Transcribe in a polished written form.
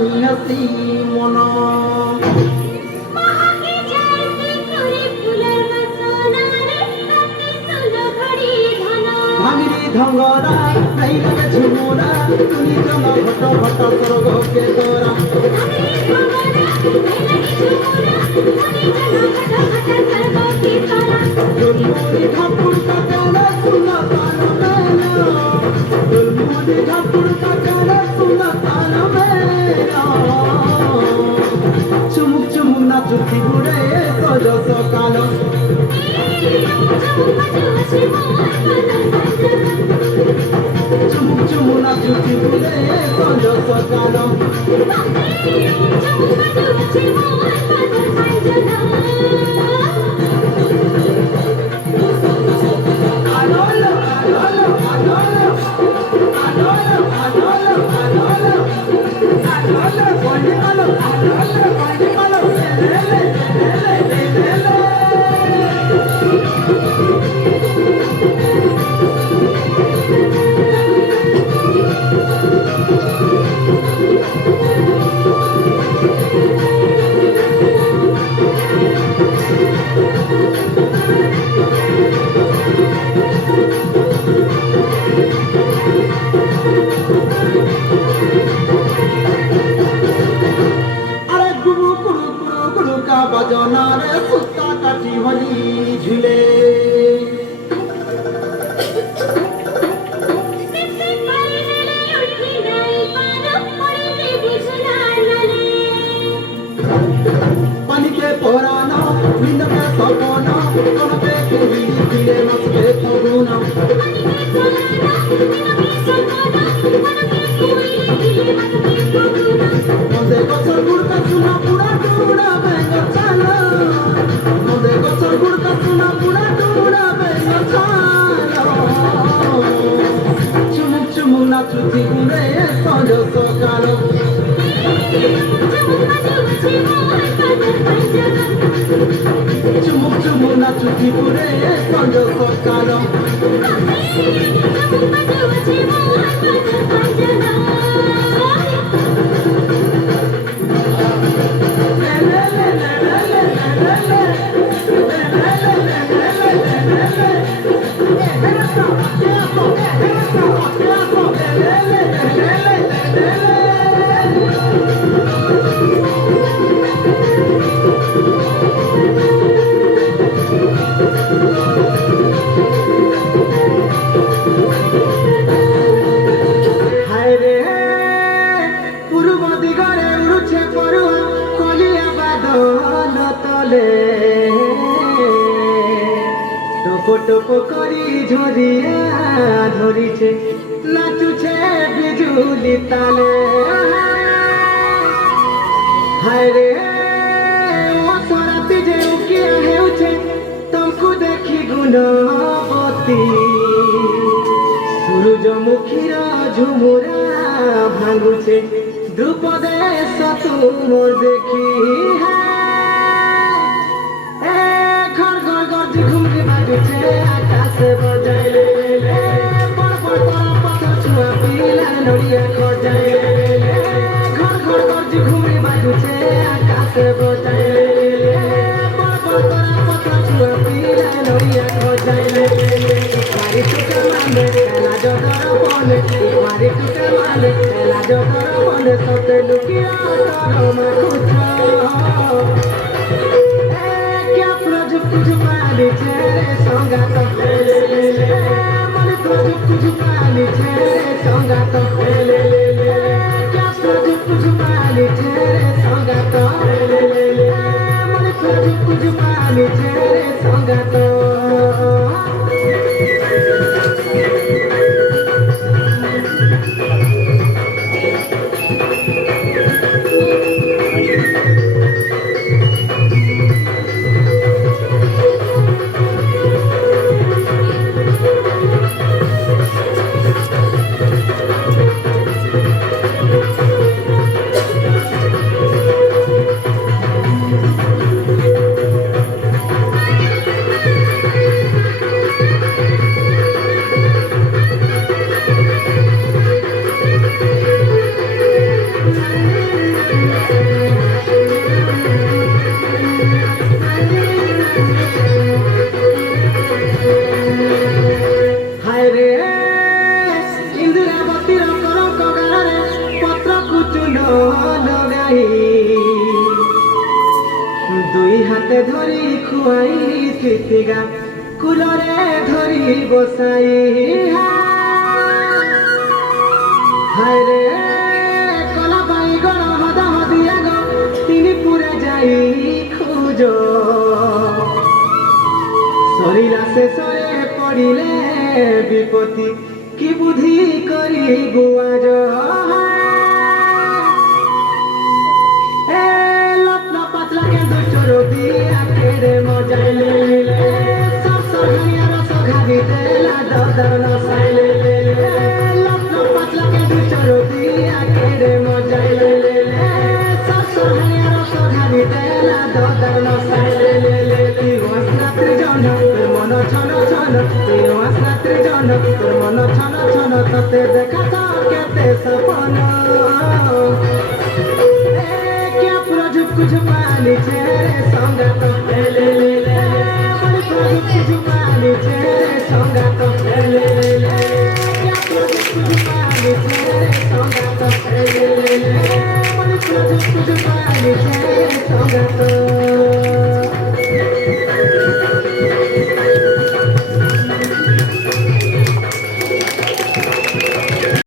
नहीं हसी मन भांगिरी धंगरा नहीं लगे झुमोरा तुनी जल घट घट स्वर्ग के तोरा दुलमुनी ठाकुर का गाना सुना ताना मेरा दुलमुनी ठाकुर का गाना सुना ताना मेरा चुमुक चुमुक नाचुती बुढ़े सज सकाल चुमुक चुमुक नाचुती बुढ़े सज सकाल बजना रे सुता काटी भली झूले पानी के पोराना बिंद के सपना कोन पे कुली दिले मत के फगुना मोदे गसर गुड़ का सुना पूरा टूड़ा बेंगा चाला मोदे गसर गुड़ का सुना पूरा टूड़ा बेंगा चाला चुमुक चुमुक नाचुती गुड़े सज सकाल चुमुक चुमुक नाचुती गुड़े सज सकाल टोपो करी झरिया धरिछे नाचुछे बिजुली ताले हाय रे असराती जे उकिया हेउछे तुमको देखी गुणवती सूरजमुखीर झुमुरा भांगुछे द्रुपदे तुमर देखी आकाश बजाइले बड़ बड़ पत्थर छुआ पिला नड़िया खजाइले घर घर गर्जी घुमरी बाजुछे आकाश बजाइले बड़ बड़ पत्थर छुआ पिला नड़िया खजाइले मारी टुका माने एला जगर बने मारी टुका माने एला जगर बने सते लुकिया तर माखुछ क्या प्रजुक जुमाली छेरे संगात मन प्रजुक जुमाली छेरे संगात क्या प्रजुक जुमाली छेरे संगात मन प्रजुक जुमाली छेरे संगात খুয়াই তিতিগা কুলরে ধরি বসাই হায় রে কলা পাই গণ হদা হদিয়া গো তিনি পুরে যাই খুঁজ সরিলা শেষরে পড়িলে বিপত্তি কি বুদ্ধি করি গুয়াজ পাতলা কেন্দ্র চোর দিয়া কেড়ে মজাইলে সব সরহানিয়া রস ঘাবিতে লাদার নসাইলে পাতলা কেন্দ্র চোর দিয়া কেড়ে মজাইলে সব সরহানিয়া রস ঘাবিতে লাদার নসাইলে রাত্রি জন মন ছন ছন রাত্রি জন মন ছন ছন ততে দেখা তো কেতে সপন कुछ पानी चेहरे संगत ले ले ले कुछ पानी चेहरे संगत ले ले ले कुछ पानी चेहरे संगत ले ले ले कुछ पानी चेहरे संगत